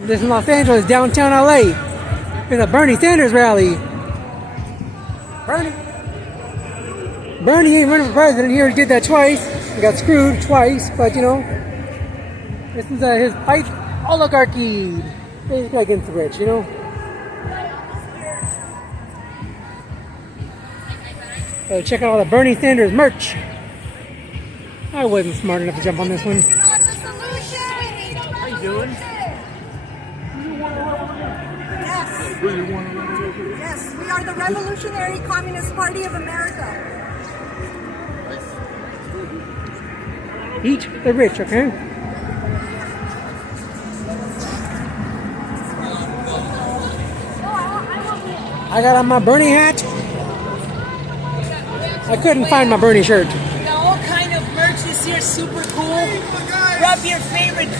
This is Los Angeles, downtown LA. It's a Bernie Sanders rally. Bernie ain't running for president. He already did that twice. He got screwed twice, but you know, this is his fight oligarchy. Basically against the rich, you know. So check out all the Bernie Sanders merch. I wasn't smart enough to jump on this one. How you doing? Yes, we are the Revolutionary Communist Party of America. Eat the rich, okay? I got on my Bernie hat. I couldn't find my Bernie shirt. Now all kind of merch this year, super cool. Grab your favorite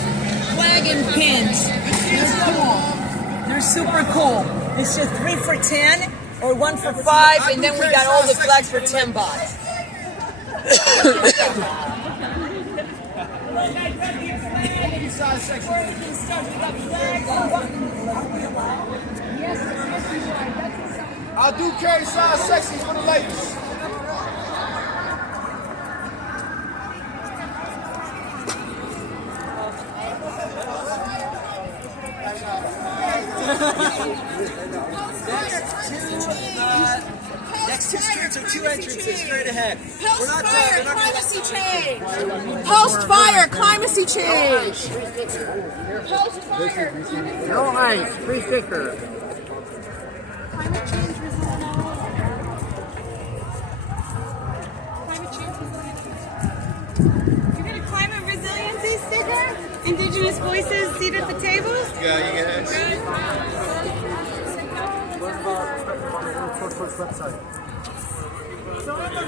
flag and pins. They're cool. They're super cool. It's just 3 for $10 or 1 for $5, and then we got all the flags for $10. I do carry size sections for the ladies. Next 2 streets are 2 entrances straight ahead. Post-fire climacy change. Post-fire climacy change. Post-fire. No ice, free sticker. Climate change resilience. Climate change resilience. You get a climate resiliency sticker? Indigenous voices seat at the table? Yeah, you get it.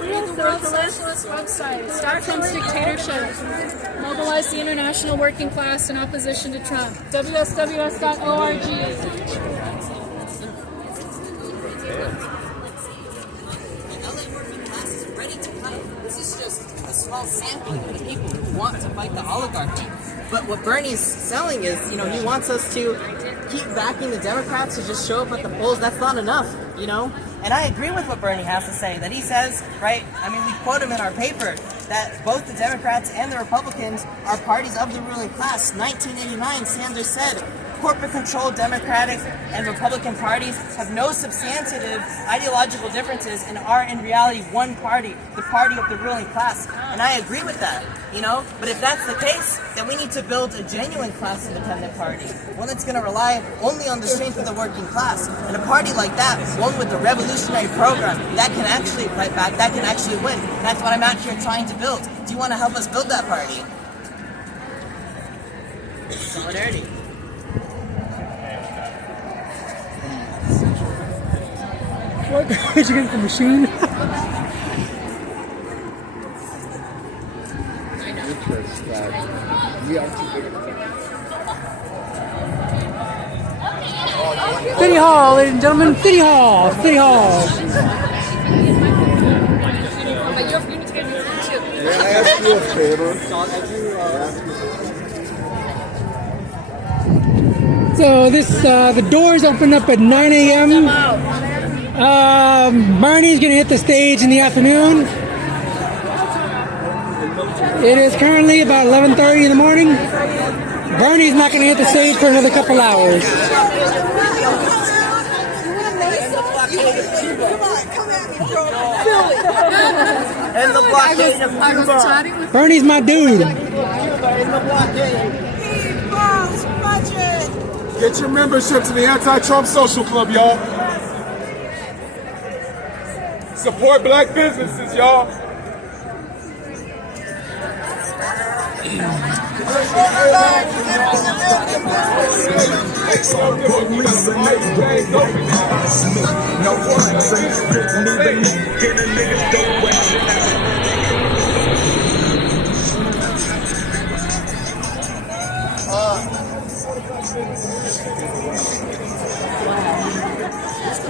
Real socialist website. Start Trump's dictatorship. Mobilize the international working class in opposition to Trump. WSWS.org. This is just a small sampling of the people who want to fight the oligarchy. But what Bernie's selling is, you know, he wants us to keep backing the Democrats to just show up at the polls. That's not enough, you know? And I agree with what Bernie has to say, that he says, right, I mean, we quote him in our paper, that both the Democrats and the Republicans are parties of the ruling class. 1989, Sanders said, corporate-controlled Democratic and Republican parties have no substantive ideological differences and are in reality one party, the party of the ruling class. And I agree with that, you know? But if that's the case, then we need to build a genuine class-independent party, one that's going to rely only on the strength of the working class. And a party like that, one with a revolutionary program, that can actually fight back, that can actually win. That's what I'm out here trying to build. Do you want to help us build that party? Solidarity. What? Did you get the machine? City Hall, ladies and gentlemen. City Hall. City Hall. May I ask you a favor? So this, the doors open up at 9 a.m. Bernie's gonna hit the stage in the afternoon. It is currently about 11:30 in the morning. Bernie's not gonna hit the stage for another couple hours. And the blockade of Cuba. Bernie's my dude. People's budget. Get your membership to the Anti-Trump Social Club, y'all. Support black businesses, y'all.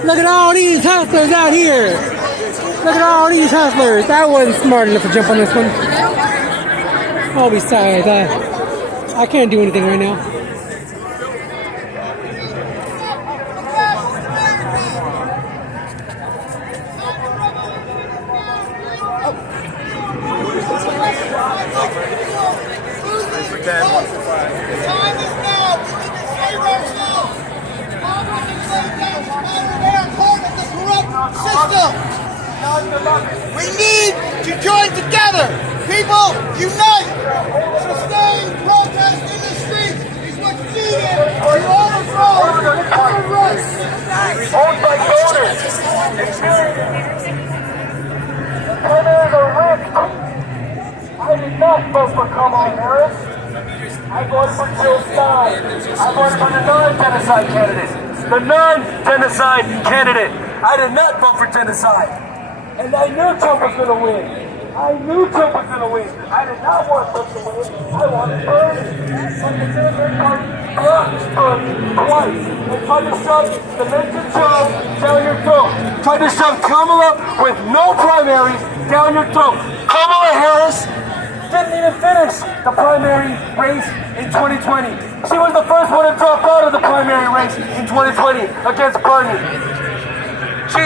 Look at all these hustlers out here. Look at all these hustlers. I wasn't smart enough to jump on this one. Oh, besides, I can't do anything right now. together. People, unite. Sustain protest in the streets is what's needed to overthrow the current race. Owned by donors. Senators are rigged. I did not vote for Kamala Harris. I voted for Jill Stein. I voted for the non-genocide candidate. The non-genocide candidate. I did not vote for genocide. And I knew Trump was going to win. I knew Trump was going to win. I did not want Trump to win. I wanted Bernie. But the Democratic Party blocked Bernie twice. They tried to shove the Lincoln Joe down your throat. Tried to shove Kamala with no primaries down your throat. Kamala Harris didn't even finish the primary race in 2020. She was the first one to drop out of the primary race in 2020 against Bernie. She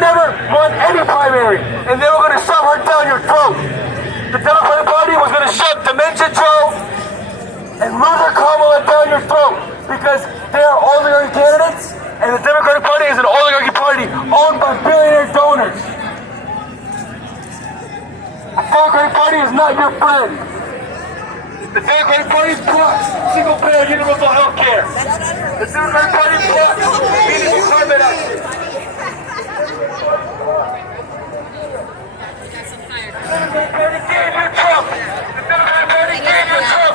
never won any primary, and they were going to shove her down your throat. The Democratic Party was going to shove Dementia Joe and loser Kamala down your throat because they are oligarchy candidates, and the Democratic Party is an oligarchy party owned by billionaire donors. The Democratic Party is not your friend. The Democratic Party blocks single-payer universal health care. The Democratic Party blocks meaningful climate action. The Democratic Party gave you Trump. The Democratic Party gave you Trump.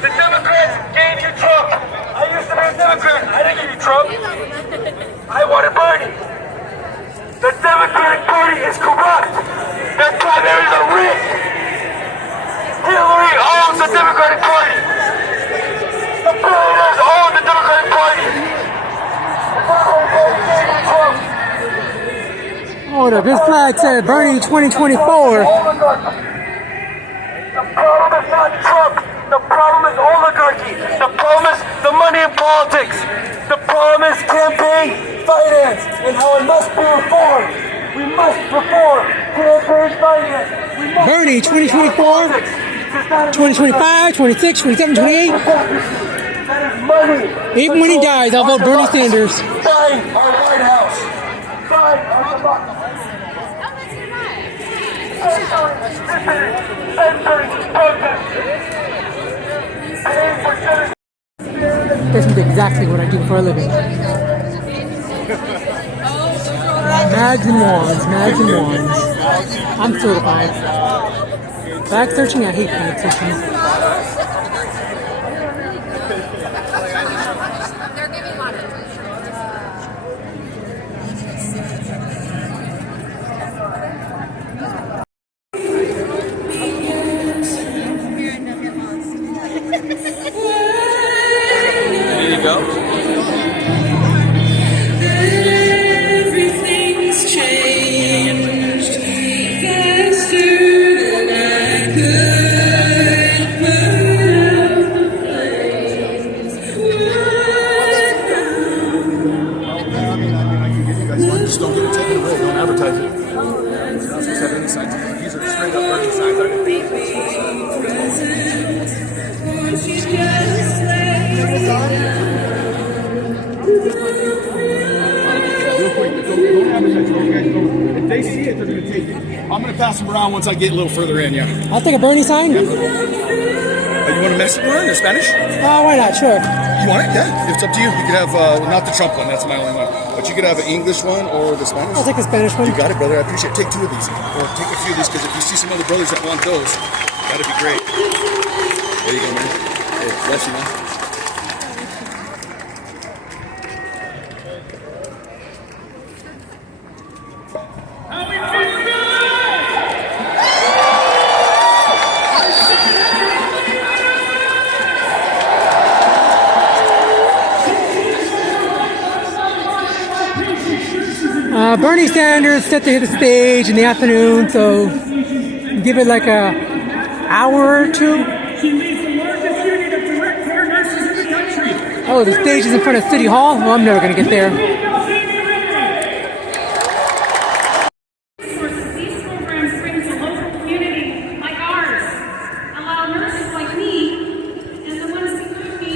The Democrats gave you Trump. I used to be a Democrat. I didn't give you Trump. I wanted Bernie. The Democratic Party is corrupt. Their primaries are rigged. Hillary owns the Democratic Party. The billionaires own the Democratic Party. Hold up, his flag said Bernie 2024. The problem is not Trump. The problem is oligarchy. The problem is the money in politics. The problem is campaign finance and how it must be reformed. We must reform campaign finance. Bernie 2024, 2025, 26, 27, 28. That is money. Even when he dies, I'll vote Bernie Sanders. Sign our White House. Sign our democracy. This is exactly what I do for a living. Mags and wands, mags and wands. I'm certified. Bag searching, I hate bag searching. There you go. Everything's changed faster than I could put out the flames. Just don't get it taken away. Don't advertise it. Just have any signs. These are straight up Bernie signs. Real quick, don't advertise it. You guys know, if they see it, they're going to take it. I'm going to pass them around once I get a little further in, yeah. I'll take a Bernie sign. You want a Mexican one or Spanish? Why not? Sure. You want it? Yeah, it's up to you. You could have, not the Trump one, that's my only one. But you could have an English one or the Spanish. I'll take the Spanish one. You got it, brother. I appreciate it. Take two of these. Or take a few of these, because if you see some other brothers that want those, that'd be great. There you go, man. Hey, bless you, man. Bernie Sanders set to hit the stage in the afternoon, so give it like a hour or two. Oh, the stage is in front of City Hall? Well, I'm never going to get there. These programs bring to local communities like ours, allow nurses like me and the ones who could be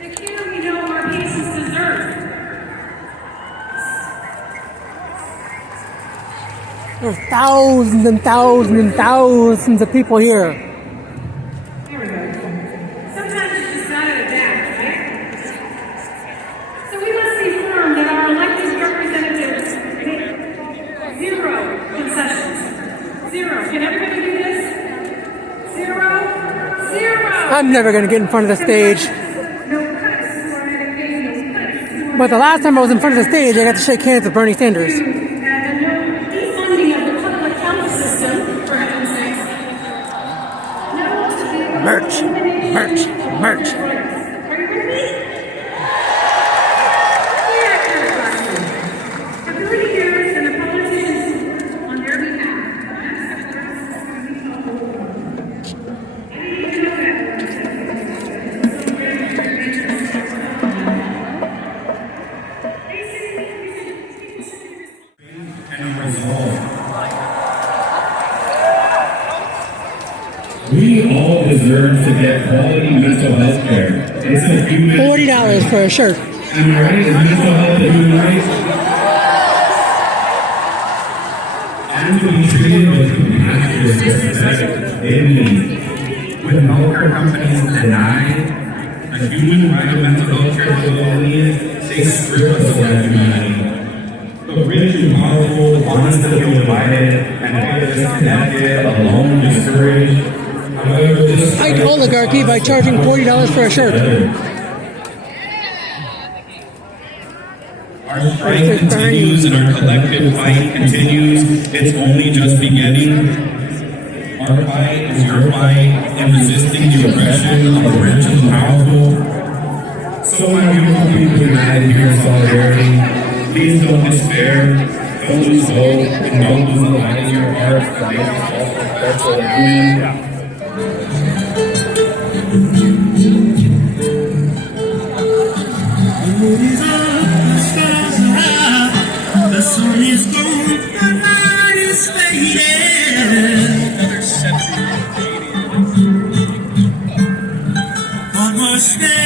the care we know our patients deserve. There's thousands and thousands and thousands of people here. There we go. Sometimes it's just not an adapt, right? So we must confirm that our elected representatives make zero concessions. Zero. Can everybody do this? Zero. Zero. I'm never going to get in front of the stage. No cuts for Medicaid, no cuts. But the last time I was in front of the stage, I got to shake hands with Bernie Sanders. And no defunding of the public health system, for heaven's sakes. No to the Merch. Merch. Merch. Are you with me? We are Garchly. For 30 years, and the politicians on their behalf. We all deserve to get quality mental health care. It's a human $40 for a shirt. Am I right? Is mental health a human right? And to be treated with compassion, respect, dignity. With healthcare companies denied a human right of mental health care to all needs, they strip us of that humanity. The rich and powerful want us to feel divided and feel disconnected, alone, discouraged. However, this Fight oligarchy by charging $40 for a shirt. Our strike continues and our collective fight continues. It's only just beginning. Our fight is your fight in resisting the oppression of the rich and powerful. So many beautiful people united here in solidarity. Please don't despair, don't lose hope, and don't lose the light in your heart. Fight is also special and human. The sun is gone, the night is fading. But we're still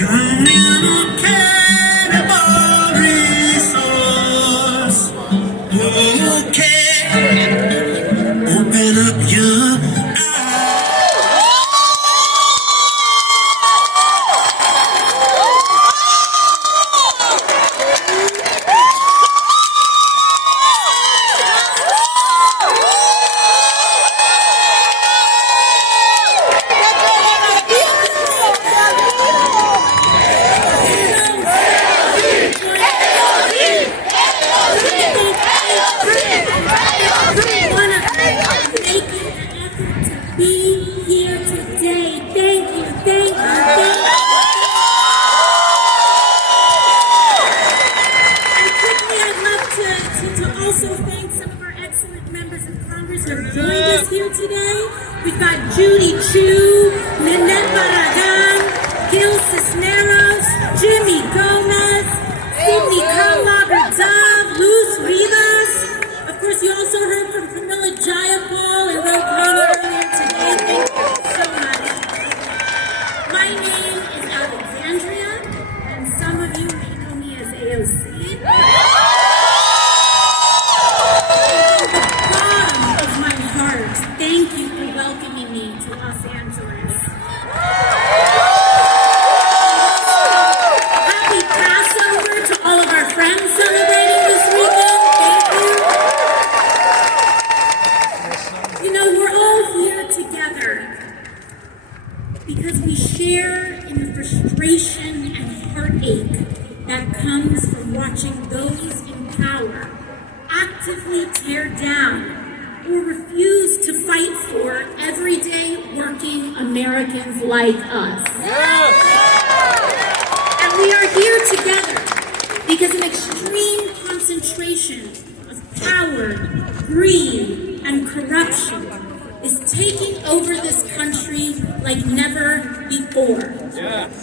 communicable resource. Okay, open up your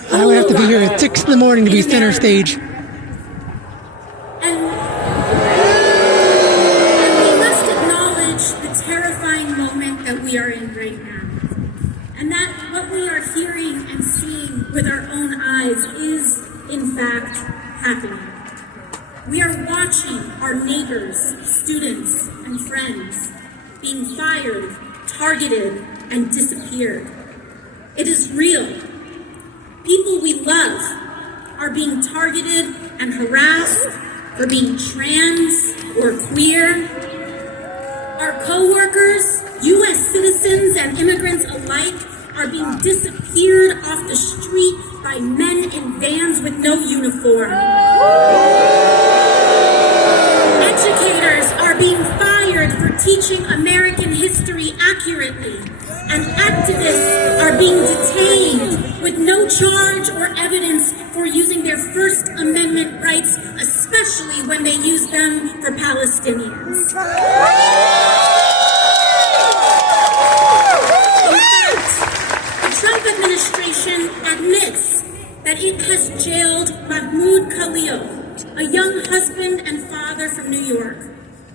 I would have to be here at 6 in the morning to be center stage. And we must acknowledge the terrifying moment that we are in right now. And that what we are hearing and seeing with our own eyes is, in fact, happening. We are watching our neighbors, students, and friends being fired, targeted, and disappeared. It is real. People we love are being targeted and harassed for being trans or queer. Our co-workers, U.S. citizens and immigrants alike, are being disappeared off the street by men in vans with no uniform. Educators are being fired for teaching American history accurately, and activists are being detained with no charge or evidence for using their First Amendment rights, especially when they use them for Palestinians. In fact, the Trump administration admits that it has jailed Mahmoud Khalil, a young husband and father from New York,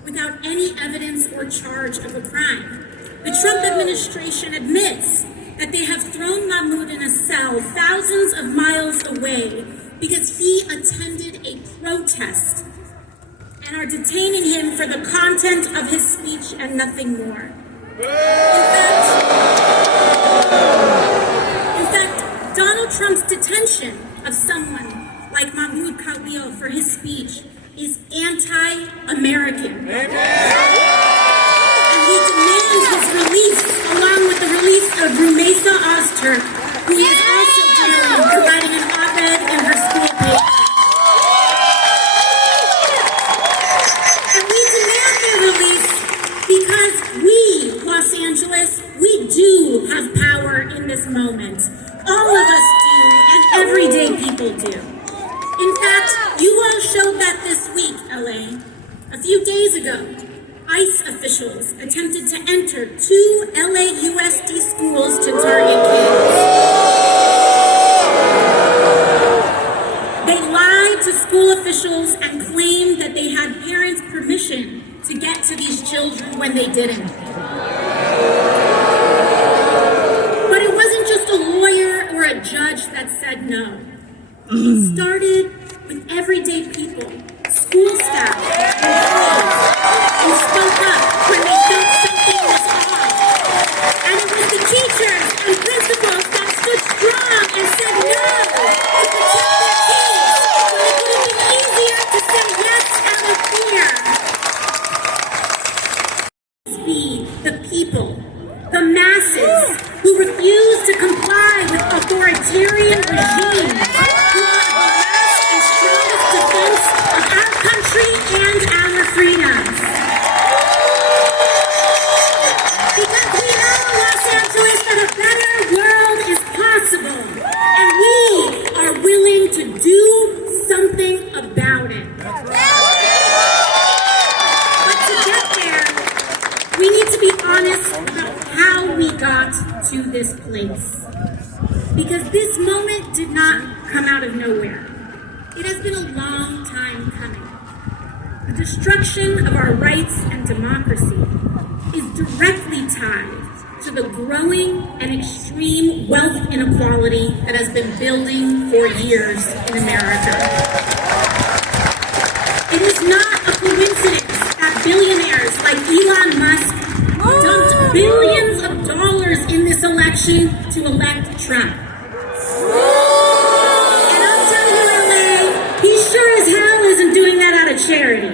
without any evidence or charge of a crime. The Trump administration admits that they have thrown Mahmoud in a cell thousands of miles away because he attended a protest, and are detaining him for the content of his speech and nothing more. In fact, Donald Trump's detention of someone like Mahmoud Khalil for his speech is anti-American. And we demand his release, along with the release of Rumeysa Ozturk, who is also jailed for writing an op-ed in her school paper. And we demand their release because we, Los Angeles, we do have power in this moment. All of us do, and everyday people do. In fact, you all showed that this week, LA. A few days ago, ICE officials attempted to enter 2 LA USD schools to target kids. They lied to school officials and claimed that they had parents' permission to get to these children when they didn't. But it wasn't just a lawyer or a judge that said no. It started with everyday people, school staff, who spoke up when they felt something was off. And it was the teachers and principals that stood strong and said no to protect their kids when it would have been easier to say yes out of fear. Be the people, the masses, who refuse to comply with authoritarian regimes who are the last and strongest defense of our country and our freedoms. Because we know, Los Angeles, that a better world is possible, and we are willing to do something about it. But to get there, we need to be honest about how we got to this place. Because this moment did not come out of nowhere. It has been a long time coming. The destruction of our rights and democracy is directly tied to the growing and extreme wealth inequality that has been building for years in America. It is not a coincidence that billionaires like Elon Musk dumped billions of dollars in this election to elect Trump. And I'll tell you, LA, he sure as hell isn't doing that out of charity.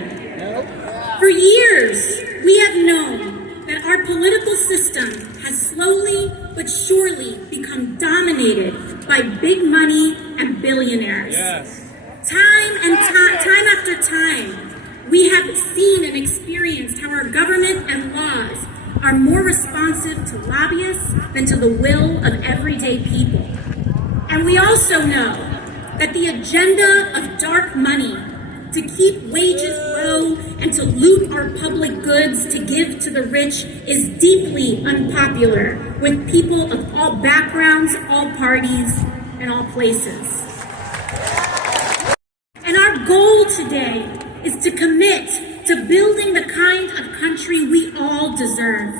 For years, we have known that our political system has slowly but surely become dominated by big money and billionaires. Yes. Time after time, we have seen and experienced how our government and laws are more responsive to lobbyists than to the will of everyday people. And we also know that the agenda of dark money to keep wages low and to loot our public goods to give to the rich is deeply unpopular with people of all backgrounds, all parties, and all places. And our goal today is to commit to building the kind of country we all deserve.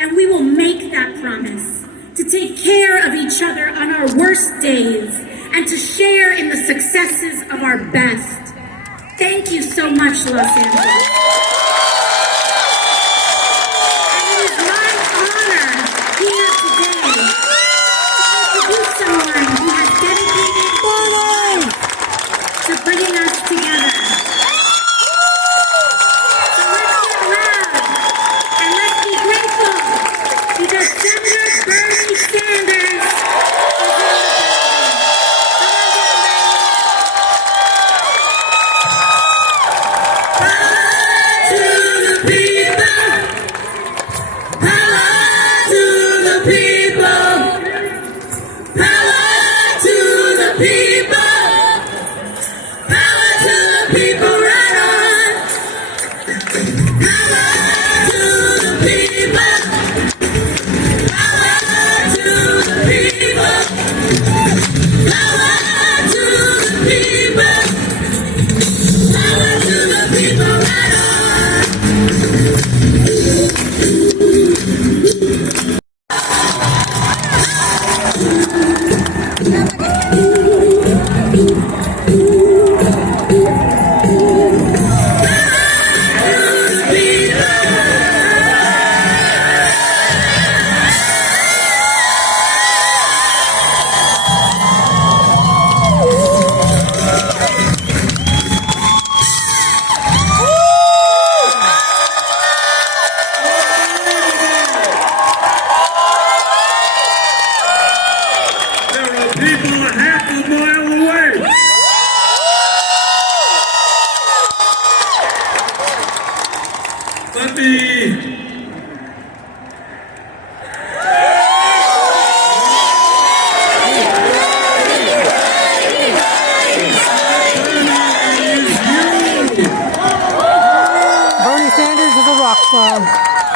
And we will make that promise to take care of each other on our worst days and to share in the successes of our best. Thank you so much, Los Angeles. And it is my honor here today to introduce someone who has dedicated to bringing us together. So let's get loud and let's be grateful because Senator Bernie Sanders is in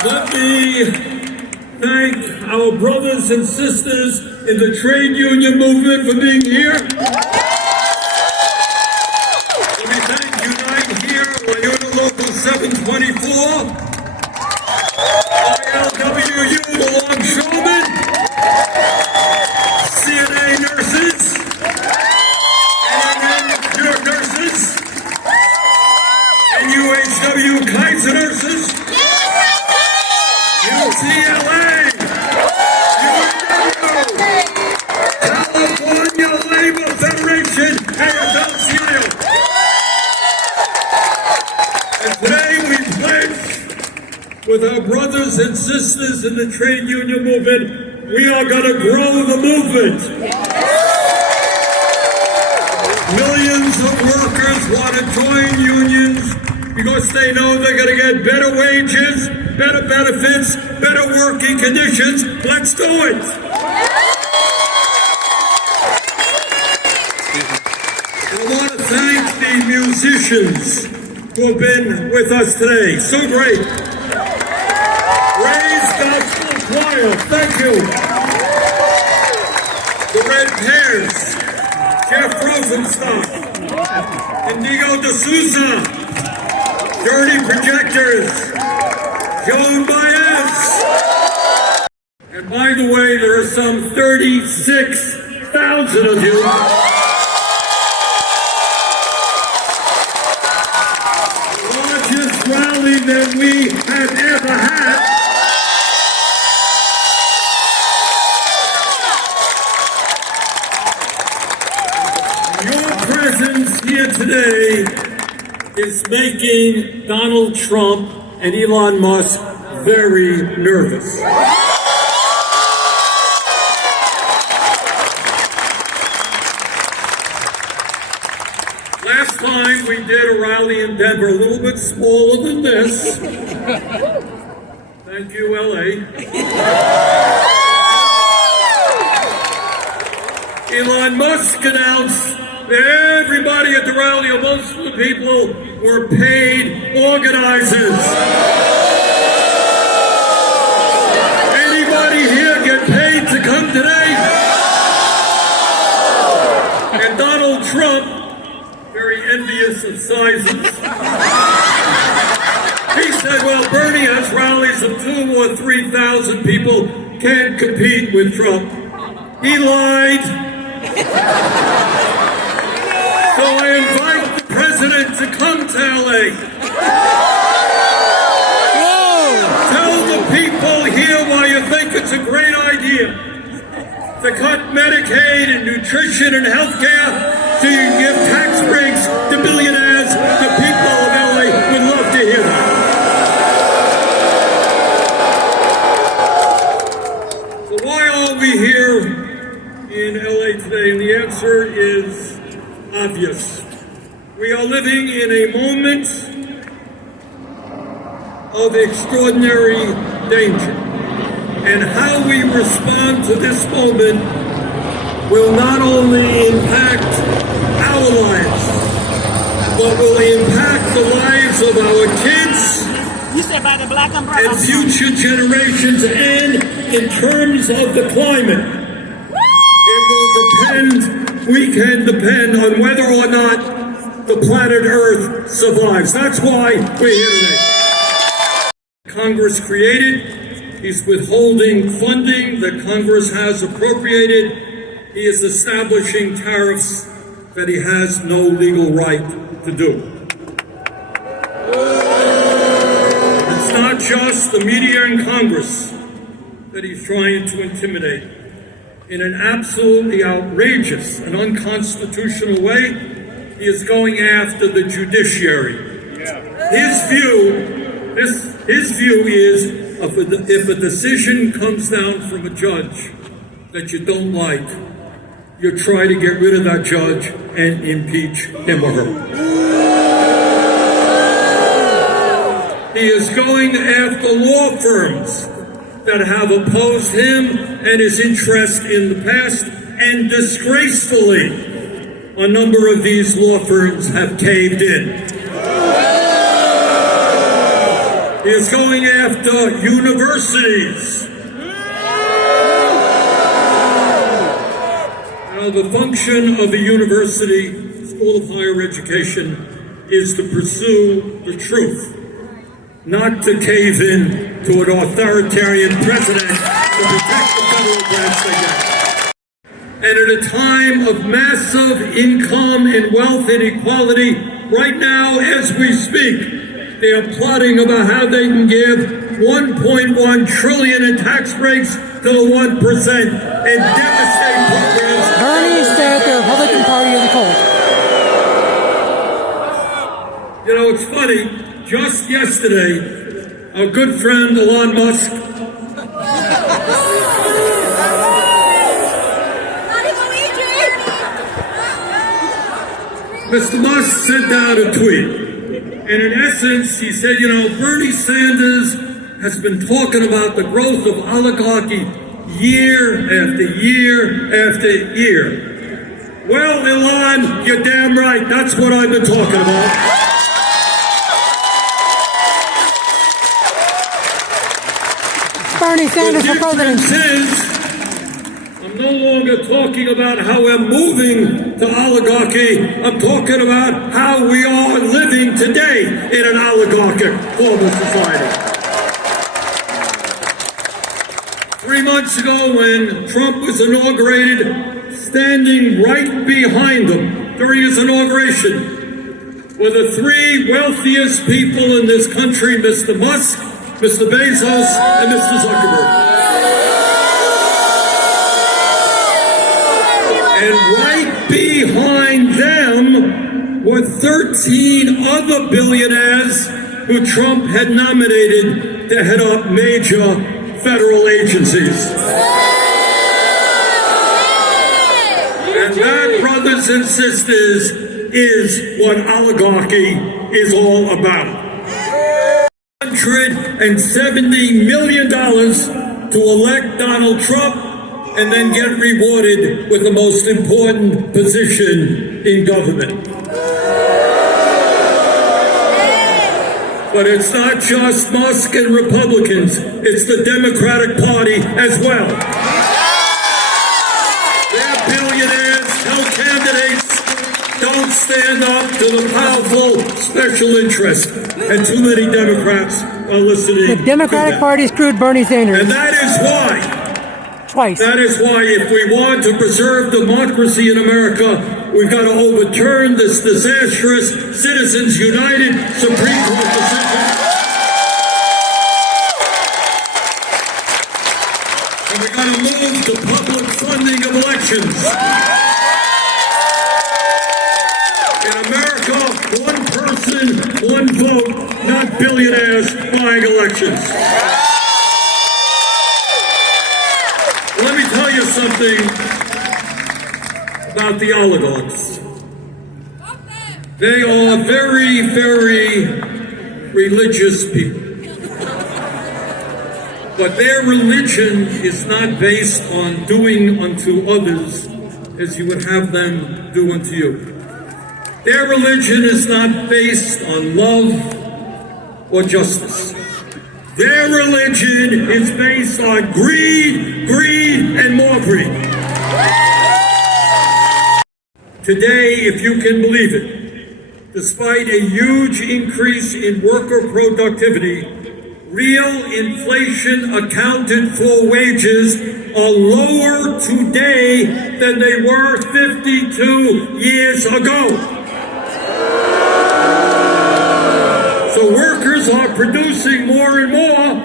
Let me thank our brothers and sisters in the trade union movement for being here. Let me thank Unite Here, Toyota Local 724, ILWU, the Longshoremen, CNA nurses, ANN Pure nurses, and UHW Kaiser nurses, UCLA, California Labor Federation, AFL-CIO. And today we pledge with our brothers and sisters in the trade union movement, we are going to grow the movement. Millions of workers want to join unions because they know they're going to get better wages, better benefits, better working conditions. Let's do it. I want to thank the musicians who have been with us today. So great. Praise Gospel Choir. Thank you. The Red Pears, Jeff Rosenstock, Indigo D'Souza, Dirty Projectors, Joan Baez. And by the way, there are some 36,000 of you. Largest rally that we have ever had. Your presence here today is making Donald Trump and Elon Musk very nervous. Last time we did a rally in Denver, a little bit smaller than this. Thank you, LA. Elon Musk announced that everybody at the rally, or most of the people, were paid organizers. Anybody here get paid to come today? And Donald Trump, very envious of sizes, he said, well, Bernie has rallies of 2,000 or 3,000 people, can't compete with Trump. He lied. So I invite the president president to come to LA. Tell the people here why you think it's a great idea to cut Medicaid and nutrition and health care so you can give tax breaks to billionaires. The people of LA would love to hear that. So why are we here in LA today? And the answer is obvious. We are living in a moment of extraordinary danger. And how we respond to this moment will not only impact our lives, but will impact the lives of our kids and future generations. And in terms of the climate, we can depend on whether or not the planet Earth survives. That's why we're here today. Congress created, he's withholding funding that Congress has appropriated. He is establishing tariffs that he has no legal right to do. It's not just the media and Congress that he's trying to intimidate. In an absolutely outrageous and unconstitutional way, he is going after the judiciary. His view is if a decision comes down from a judge that you don't like, you try to get rid of that judge and impeach him or her. He is going after law firms that have opposed him and his interest in the past, and disgracefully, a number of these law firms have caved in. He is going after universities. Now, the function of a university, school of higher education, is to pursue the truth, not to cave in to an authoritarian president to protect the federal grants they get. And at a time of massive income and wealth inequality, right now as we speak, they are plotting about how they can give $1.1 trillion in tax breaks to the 1% and devastate programs. Bernie said the Republican Party is cold. You know, it's funny. Just yesterday, our good friend Elon Musk Mr. Musk sent out a tweet. And in essence, he said, you know, Bernie Sanders has been talking about the growth of oligarchy year after year after year. Well, Elon, you're damn right. That's what I've been talking about. Bernie Sanders for president. I'm no longer talking about how we're moving to oligarchy. I'm talking about how we are living today in an oligarchic form of society. 3 months ago, when Trump was inaugurated, standing right behind him during his inauguration were the 3 wealthiest people in this country, Mr. Musk, Mr. Bezos, and Mr. Zuckerberg. And right behind them were 13 other billionaires who Trump had nominated to head up major federal agencies. And that, brothers and sisters, is what oligarchy is all about. $170 million to elect Donald Trump and then get rewarded with the most important position in government. But it's not just Musk and Republicans, it's the Democratic Party as well. Their billionaires, health candidates, don't stand up to the powerful special interest. And too many Democrats are listening. The Democratic Party screwed Bernie Sanders. And that is why. Twice. That is why if we want to preserve democracy in America, we've got to overturn this disastrous Citizens United Supreme Court decision. And we've got to move to public funding of elections. In America, one person, one vote, not billionaires buying elections. Let me tell you something about the oligarchs. They are very, very religious people. But their religion is not based on doing unto others as you would have them do unto you. Their religion is not based on love or justice. Their religion is based on greed, greed, and more greed. Today, if you can believe it, despite a huge increase in worker productivity, real inflation accounted for wages are lower today than they were 52 years ago. So workers are producing more and more,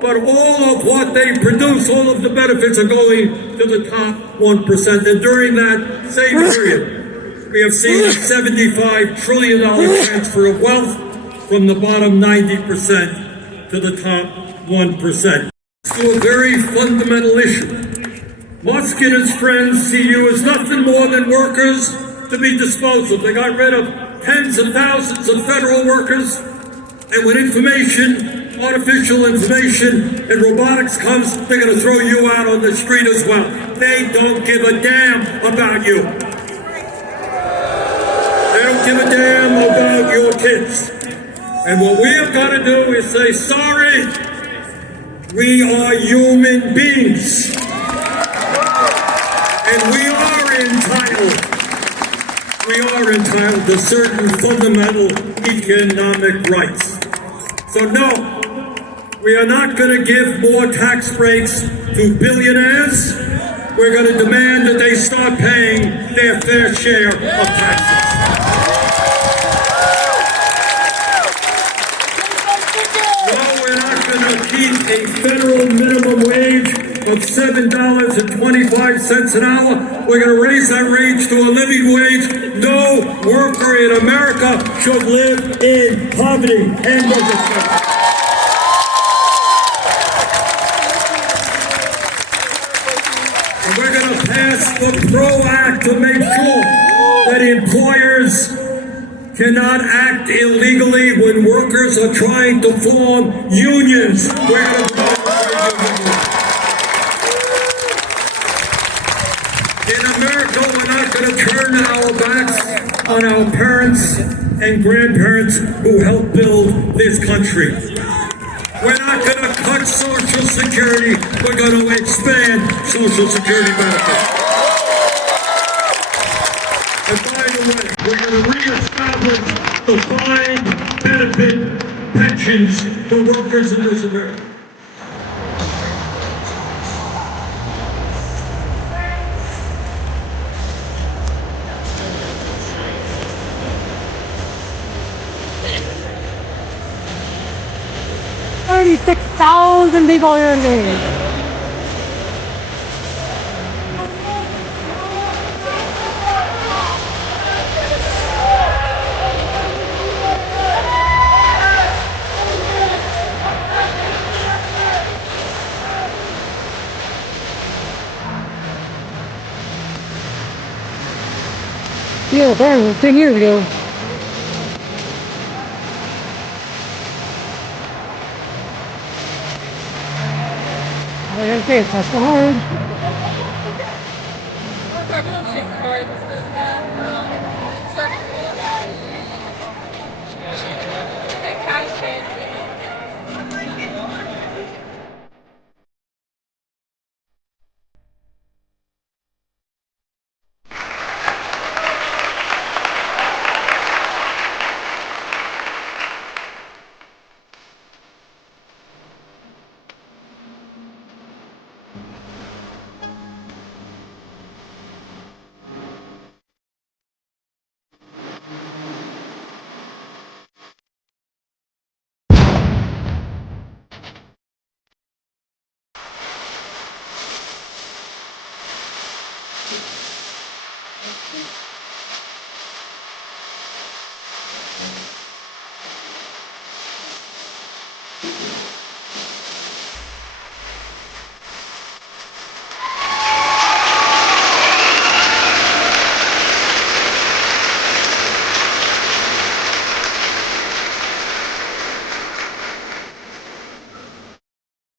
but all of what they produce, all of the benefits are going to the top 1%. And during that same period, we have seen a $75 trillion transfer of wealth from the bottom 90% to the top 1%. To a very fundamental issue. Musk and his friends see you as nothing more than workers to be disposed of. They got rid of tens of thousands of federal workers, and when information, artificial information, and robotics comes, they're going to throw you out on the street as well. They don't give a damn about you. They don't give a damn about your kids. And what we have got to do is say, sorry, we are human beings. And we are entitled to certain fundamental economic rights. So no, we are not going to give more tax breaks to billionaires. We're going to demand that they start paying their fair share of taxes. No, we're not going to keep a federal minimum wage of $7.25 an hour. We're going to raise that wage to a living wage. No worker in America should live in poverty. End of discussion. And we're going to pass the PRO Act to make sure that employers cannot act illegally when workers are trying to form unions. We're going to in America, we're not going to turn our backs on our parents and grandparents who helped build this country. We're not going to cut Social Security. We're going to expand Social Security benefits. And by the way, we're going to reestablish defined benefit pensions for workers in this America. $36,000 people here today. Yeah, that was 10 years ago. I gotta say, it's not so hard.